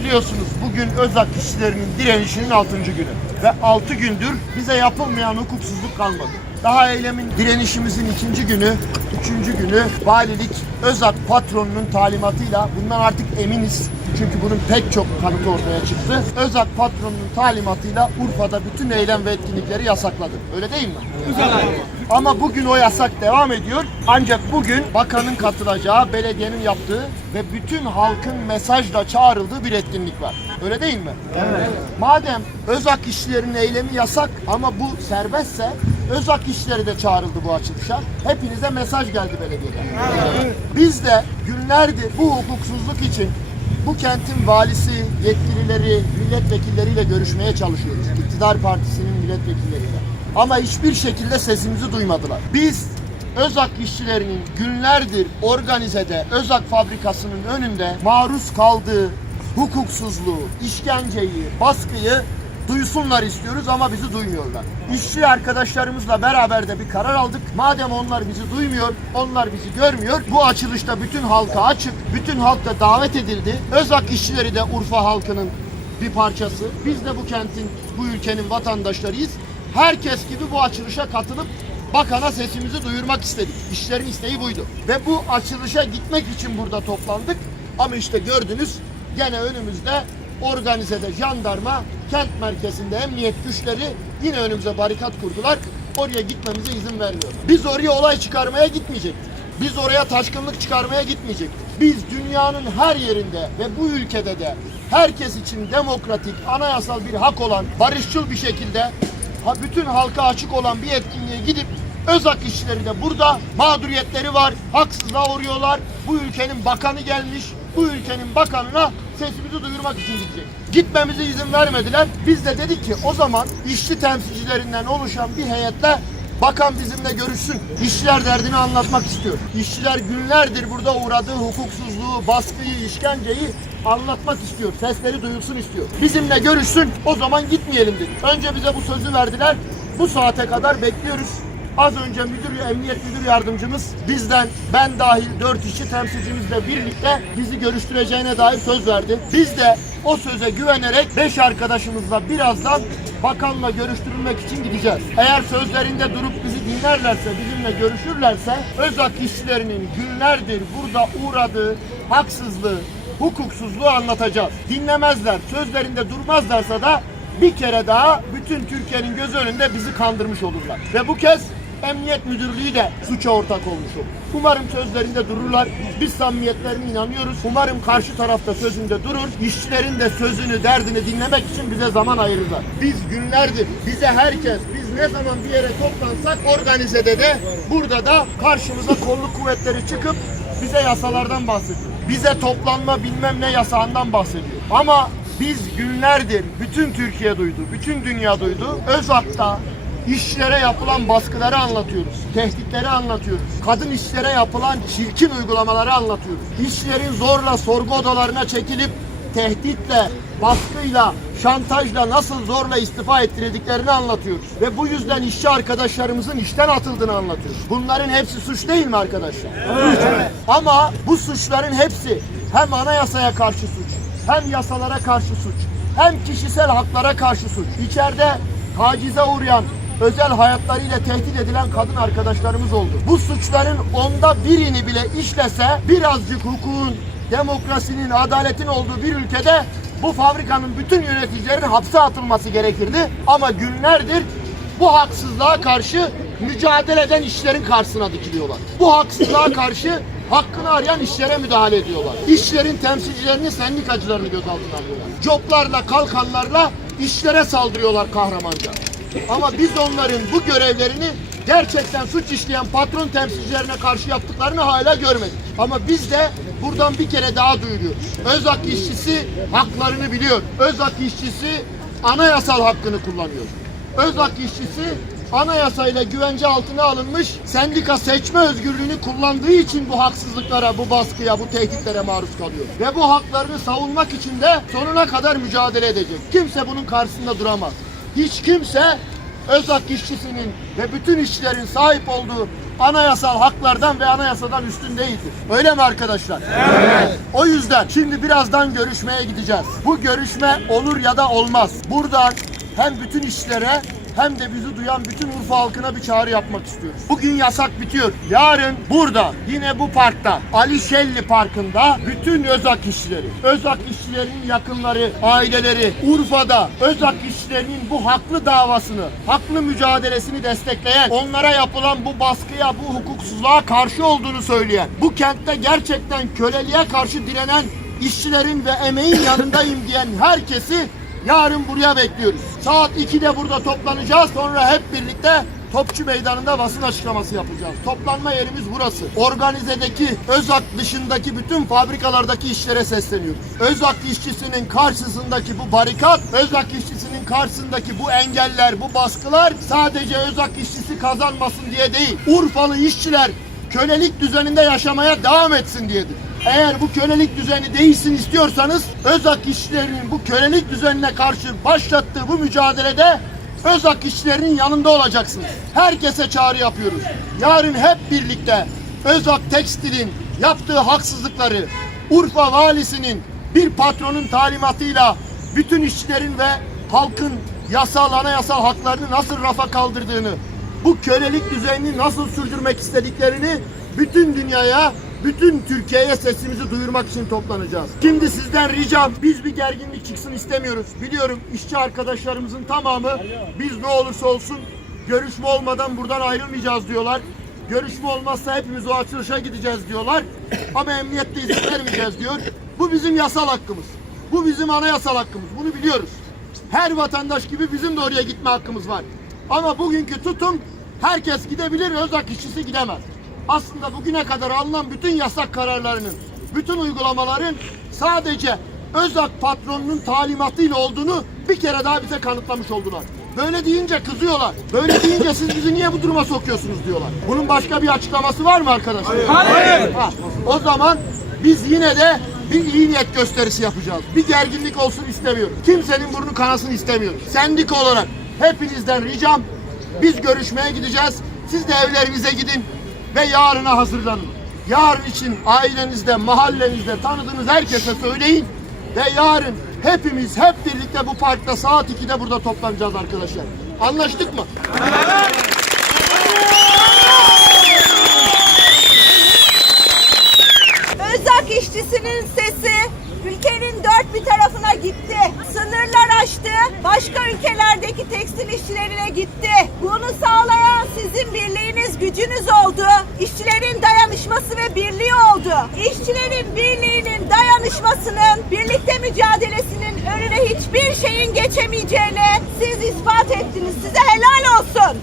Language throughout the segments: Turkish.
biliyorsunuz bugün Özak işçilerinin direnişinin 6. günü. Ve 6 gündür bize yapılmayan hukuksuzluk kalmadı. Daha eylemin direnişimizin ikinci günü, üçüncü günü valilik Özak patronunun talimatıyla bundan artık eminiz. Çünkü bunun pek çok kanıtı ortaya çıktı. Özak patronunun talimatıyla Urfa'da bütün eylem ve etkinlikleri yasakladı. Öyle değil mi? Ama bugün o yasak devam ediyor. Ancak bugün bakanın katılacağı, belediyenin yaptığı ve bütün halkın mesajla çağrıldığı bir etkinlik var. Öyle değil mi? Evet. Madem Özak işçilerinin eylemi yasak ama bu serbestse Özak işçileri de çağrıldı bu açılışa. Hepinize mesaj geldi belediyeden. Biz de günlerdir bu hukuksuzluk için bu kentin valisi, yetkilileri, milletvekilleriyle görüşmeye çalışıyoruz. İktidar partisinin milletvekilleriyle. Ama hiçbir şekilde sesimizi duymadılar. Biz Özak işçilerinin günlerdir organizede Özak fabrikasının önünde maruz kaldığı hukuksuzluğu, işkenceyi, baskıyı duysunlar istiyoruz ama bizi duymuyorlar. İşçi arkadaşlarımızla beraber de bir karar aldık. Madem onlar bizi duymuyor, onlar bizi görmüyor. Bu açılışta bütün halka açık, bütün halk da davet edildi. Özak işçileri de Urfa halkının bir parçası. Biz de bu kentin, bu ülkenin vatandaşlarıyız. Herkes gibi bu açılışa katılıp bakana sesimizi duyurmak istedik. İşlerin isteği buydu. Ve bu açılışa gitmek için burada toplandık. Ama işte gördünüz gene önümüzde organizede jandarma, kent merkezinde emniyet güçleri yine önümüze barikat kurdular. Oraya gitmemize izin vermiyor. Biz oraya olay çıkarmaya gitmeyecektik. Biz oraya taşkınlık çıkarmaya gitmeyecektik. Biz dünyanın her yerinde ve bu ülkede de herkes için demokratik, anayasal bir hak olan, barışçıl bir şekilde bütün halka açık olan bir etkinliğe gidip Özak işçileri de burada mağduriyetleri var, haksızlığa uğruyorlar. Bu ülkenin bakanı gelmiş, bu ülkenin bakanına sesimizi duyurmak için gidecek. Gitmemize izin vermediler. Biz de dedik ki o zaman işçi temsilcilerinden oluşan bir heyetle Bakan bizimle görüşsün. İşçiler derdini anlatmak istiyor. İşçiler günlerdir burada uğradığı hukuksuzluğu, baskıyı, işkenceyi anlatmak istiyor. Sesleri duyulsun istiyor. Bizimle görüşsün. O zaman gitmeyelim dedik. Önce bize bu sözü verdiler. Bu saate kadar bekliyoruz. Az önce müdür, emniyet müdür yardımcımız bizden ben dahil dört işçi temsilcimizle birlikte bizi görüştüreceğine dair söz verdi. Biz de o söze güvenerek beş arkadaşımızla birazdan bakanla görüştürülmek için gideceğiz. Eğer sözlerinde durup bizi dinlerlerse, bizimle görüşürlerse Özak işçilerinin günlerdir burada uğradığı haksızlığı, hukuksuzluğu anlatacağız. Dinlemezler, sözlerinde durmazlarsa da bir kere daha bütün Türkiye'nin gözü önünde bizi kandırmış olurlar. Ve bu kez Emniyet Müdürlüğü de suça ortak olmuş olur. Umarım sözlerinde dururlar. Biz samimiyetlerine inanıyoruz. Umarım karşı tarafta sözünde durur. İşçilerin de sözünü, derdini dinlemek için bize zaman ayırırlar. Biz günlerdir, bize herkes, biz ne zaman bir yere toplansak organizede de burada da karşımıza kolluk kuvvetleri çıkıp bize yasalardan bahsediyor. Bize toplanma bilmem ne yasağından bahsediyor. Ama biz günlerdir bütün Türkiye duydu, bütün dünya duydu. Özak'ta işçilere yapılan baskıları anlatıyoruz. Tehditleri anlatıyoruz. Kadın işçilere yapılan çirkin uygulamaları anlatıyoruz. İşçilerin zorla sorgu odalarına çekilip tehditle, baskıyla, şantajla nasıl zorla istifa ettirdiklerini anlatıyoruz. Ve bu yüzden işçi arkadaşlarımızın işten atıldığını anlatıyoruz. Bunların hepsi suç değil mi arkadaşlar? Evet. Ama bu suçların hepsi hem anayasaya karşı suç, hem yasalara karşı suç, hem kişisel haklara karşı suç. İçeride tacize uğrayan, özel hayatlarıyla tehdit edilen kadın arkadaşlarımız oldu. Bu suçların onda birini bile işlese birazcık hukukun, demokrasinin, adaletin olduğu bir ülkede bu fabrikanın bütün yöneticilerin hapse atılması gerekirdi. Ama günlerdir bu haksızlığa karşı mücadele eden işçilerin karşısına dikiliyorlar. Bu haksızlığa karşı hakkını arayan işlere müdahale ediyorlar. İşçilerin temsilcilerini, sendikacılarını gözaltına alıyorlar. Coplarla, kalkanlarla işlere saldırıyorlar kahramanca. Ama biz onların bu görevlerini gerçekten suç işleyen patron temsilcilerine karşı yaptıklarını hala görmedik. Ama biz de buradan bir kere daha duyuruyoruz. Özak işçisi haklarını biliyor. Özak işçisi anayasal hakkını kullanıyor. Özak işçisi anayasayla güvence altına alınmış sendika seçme özgürlüğünü kullandığı için bu haksızlıklara, bu baskıya, bu tehditlere maruz kalıyor. Ve bu haklarını savunmak için de sonuna kadar mücadele edecek. Kimse bunun karşısında duramaz. Hiç kimse Özak işçisinin ve bütün işçilerin sahip olduğu anayasal haklardan ve anayasadan üstün değildir. Öyle mi arkadaşlar? Evet. O yüzden şimdi birazdan görüşmeye gideceğiz. Bu görüşme olur ya da olmaz. Buradan hem bütün işlere hem de bizi duyan bütün Urfa halkına bir çağrı yapmak istiyoruz. Bugün yasak bitiyor. Yarın burada yine bu parkta Ali Şelli Parkı'nda bütün özak işçileri, özak işçilerinin yakınları, aileleri Urfa'da özak işçilerinin bu haklı davasını, haklı mücadelesini destekleyen, onlara yapılan bu baskıya, bu hukuksuzluğa karşı olduğunu söyleyen, bu kentte gerçekten köleliğe karşı direnen işçilerin ve emeğin yanındayım diyen herkesi Yarın buraya bekliyoruz. Saat 2'de burada toplanacağız. Sonra hep birlikte Topçu Meydanı'nda basın açıklaması yapacağız. Toplanma yerimiz burası. Organizedeki Özak dışındaki bütün fabrikalardaki işlere sesleniyoruz. Özak işçisinin karşısındaki bu barikat, Özak işçisinin karşısındaki bu engeller, bu baskılar sadece Özak işçisi kazanmasın diye değil. Urfalı işçiler kölelik düzeninde yaşamaya devam etsin diyedir. Eğer bu kölelik düzeni değişsin istiyorsanız Özak işçilerinin bu kölelik düzenine karşı başlattığı bu mücadelede Özak işçilerinin yanında olacaksınız. Herkese çağrı yapıyoruz. Yarın hep birlikte Özak Tekstil'in yaptığı haksızlıkları Urfa valisinin bir patronun talimatıyla bütün işçilerin ve halkın yasal anayasal haklarını nasıl rafa kaldırdığını bu kölelik düzenini nasıl sürdürmek istediklerini bütün dünyaya, bütün Türkiye'ye sesimizi duyurmak için toplanacağız. Şimdi sizden ricam biz bir gerginlik çıksın istemiyoruz. Biliyorum işçi arkadaşlarımızın tamamı biz ne olursa olsun görüşme olmadan buradan ayrılmayacağız diyorlar. Görüşme olmazsa hepimiz o açılışa gideceğiz diyorlar. Ama emniyette izin vermeyeceğiz diyor. Bu bizim yasal hakkımız. Bu bizim anayasal hakkımız. Bunu biliyoruz. Her vatandaş gibi bizim de oraya gitme hakkımız var. Ama bugünkü tutum herkes gidebilir, özak işçisi gidemez. Aslında bugüne kadar alınan bütün yasak kararlarının, bütün uygulamaların sadece özak patronunun talimatıyla olduğunu bir kere daha bize kanıtlamış oldular. Böyle deyince kızıyorlar. Böyle deyince siz bizi niye bu duruma sokuyorsunuz diyorlar. Bunun başka bir açıklaması var mı arkadaşlar? Hayır. Ha, o zaman biz yine de bir iyi niyet gösterisi yapacağız. Bir gerginlik olsun istemiyoruz. Kimsenin burnu kanasını istemiyoruz. Sendik olarak hepinizden ricam biz görüşmeye gideceğiz. Siz de evlerinize gidin ve yarına hazırlanın. Yarın için ailenizde, mahallenizde tanıdığınız herkese söyleyin ve yarın hepimiz hep birlikte bu parkta saat 2'de burada toplanacağız arkadaşlar. Anlaştık mı? Özak işçisinin sesi ülkenin dört bir tarafına gitti. Sınırlar aştı. Başka ülkelerdeki tekstil işçilerine gitti. Bunu sağlayan sizin birliğiniz, gücünüz oldu. İşçilerin dayanışması ve birliği oldu. İşçilerin birliğinin, dayanışmasının, birlikte mücadelesinin önüne hiçbir şeyin geçemeyeceğini siz ispat ettiniz. Size helal olsun.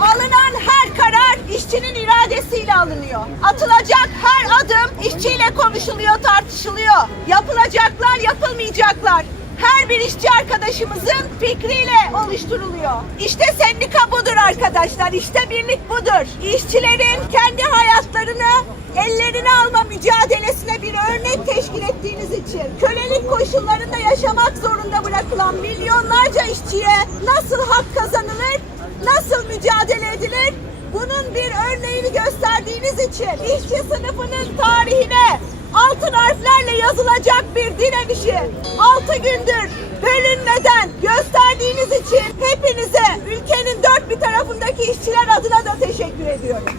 Alınan her karar işçinin iradesiyle alınıyor. Atılacak her adım işçiyle konuşuluyor, tartışılıyor. Yapılacaklar, yapılmayacaklar. Her bir işçi arkadaşımızın fikriyle oluşturuluyor. İşte sendika budur arkadaşlar. İşte birlik budur. İşçilerin kendi hayatlarını ellerine alma mücadelesine bir örnek teşkil ettiğiniz için kölelik koşullarında yaşamak zorunda bırakılan milyonlarca işçiye nasıl hak kazanılır, nasıl mücadele edilir bunun bir örneğini gösterdiğiniz için işçi sınıfının tarihine altın harflerle yazılacak bir direnişi altı gündür bölünmeden gösterdiğiniz için hepinize ülkenin dört bir tarafındaki işçiler adına da teşekkür ediyorum.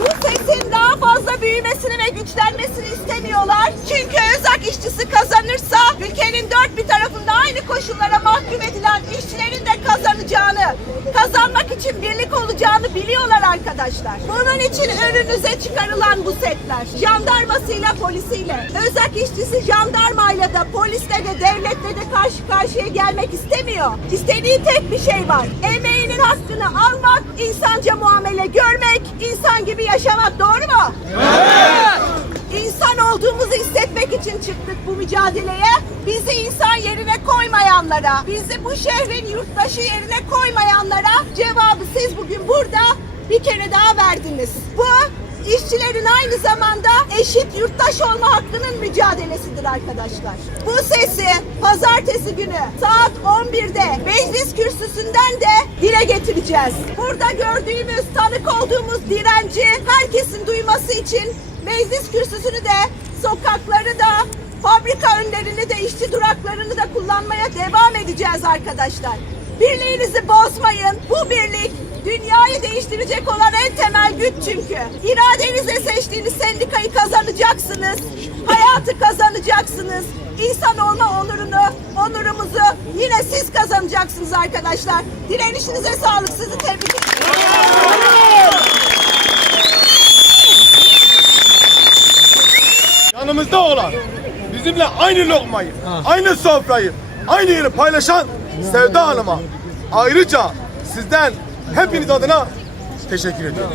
Bu sesin daha fazla büyümesini ve güçlenmesini istemiyorlar. Çünkü özak işçisi kazanırsa ülkenin dört bir tarafında aynı koşullara mahkum edilen işçilerin de kazanacağını, kazanmak için birlik olacağını biliyorlar arkadaşlar. Bunun için önünüze çıkarılan bu setler, jandarmasıyla polisiyle, özak işçisi jandarmayla da polisle de devletle de karşı karşıya gelmek istemiyor. İstediği tek bir şey var. Emeğinin hakkını almak, insanca muamele görmek, insan gibi yaşamak doğru mu? Evet. İnsan olduğumuzu hissetmek için çıktık bu mücadeleye. Bizi insan yerine koymayanlara, bizi bu şehrin yurttaşı yerine koymayanlara cevabı siz bugün burada bir kere daha verdiniz. Bu işçilerin aynı zamanda eşit yurttaş olma hakkının mücadelesidir arkadaşlar. Bu sesi pazartesi günü saat 11'de meclis kürsüsünden de dile getireceğiz. Burada gördüğümüz, tanık olduğumuz direnci herkesin duyması için meclis kürsüsünü de sokakları da fabrika önlerini de işçi duraklarını da kullanmaya devam edeceğiz arkadaşlar. Birliğinizi bozmayın. Bu birlik dünyayı değiştirecek olan en temel güç çünkü. İradenizle seçtiğiniz sendikayı kazanacaksınız. Hayatı kazanacaksınız. İnsan olma onurunu, onurumuzu yine siz kazanacaksınız arkadaşlar. Direnişinize sağlık. Sizi tebrik ederim. Yanımızda olan, bizimle aynı lokmayı, aynı sofrayı, aynı yeri paylaşan Sevda Hanım'a ayrıca sizden hepiniz adına teşekkür ediyorum.